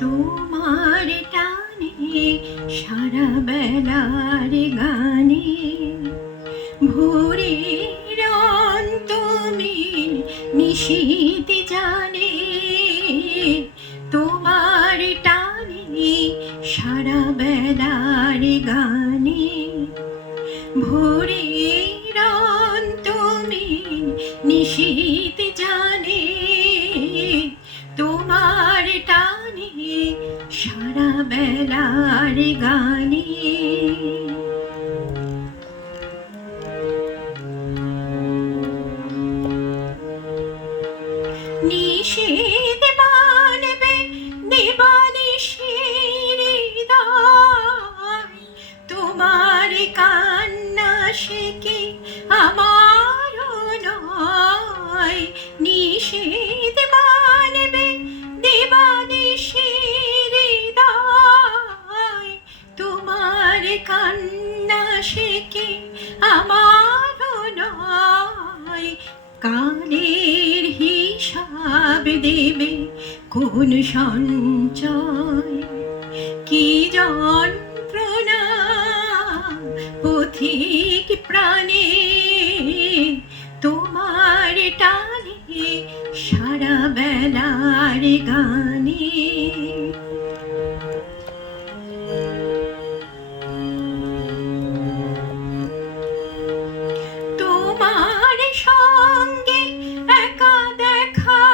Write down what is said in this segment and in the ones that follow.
তোমার টানে সারা বেলার গানে ভোরের অন্তমিল নিশীথ জানে। তোমার টানে সারা বেলার গানে ভোরের অন্তমিল নিশীথ জানে। তোমার টানে সারা বেলার গানে নিষেধ মানবে নিবানিশের হৃদয়। তোমার কান্না সে কি আমার নয়। নিষেধ মানবে দিবানিশের হৃদয়। তোমার কান্না সে কি আমার নয়। কালের হিসাব দেবে কোন সঞ্চয়। কি যন্ত্রণা পথিক প্রাণে তোমার টানে সারা বেলার গানে। তোমার সঙ্গে একা দেখা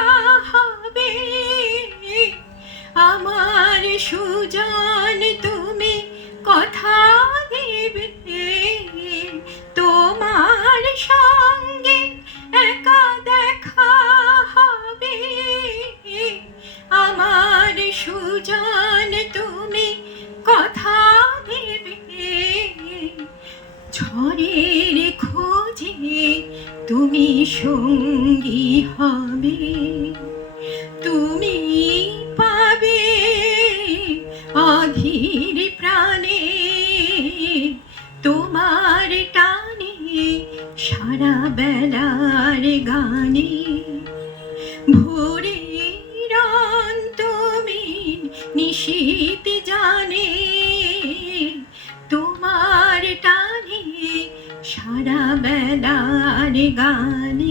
হবে আমার সুজন, তুমি কথা দেবে। তোমার সঙ্গে একা দেখা হবে আমার সুজন, তুমি কথা দেবে। ঝড়ের খোঁজে তুমি সঙ্গী হবে। তুমি পাবে অধীর প্রাণে তোমার টানে সারা বেলার গানে। ভোরের অন্তমিল নিশীথ জানে তোমার টানে সারা বেলার গানে।